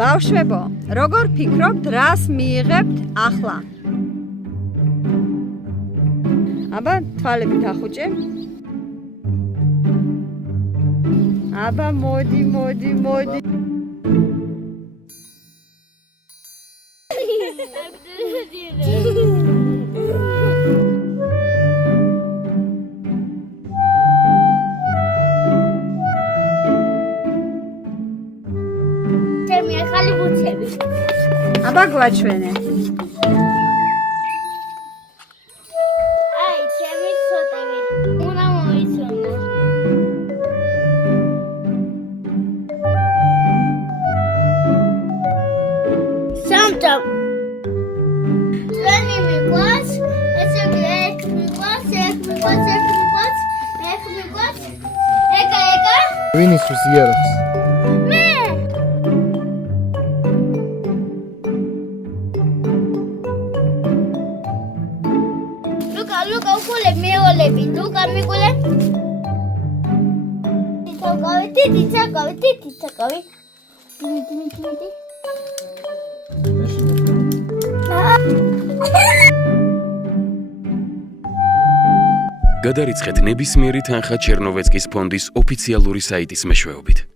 ბავშვებო, როგორ ფიქრობთ, რას მიიღებთ ახლა? აბა, თვალებით ახუჭე. აბა, მოდი. ჩემი ახალი ბუცები. აბა, გვაჩვენე. აი, ჩემი სოტები. უნდა მოიცნო. სამჭამ. ჩვენი მიყვარს, ესე იგი ეგ მიყვარს. ეკა. ვინ ისვის იარაღს? მე. ლუკა უკულე მეოლები. ლუკა მიკულე. თითი თაკავი. დიდი. გადარიცხეთ ნებისმიერი თანხა ჩერნოვეცკის ფონდის ოფიციალური საიტის მეშვეობით.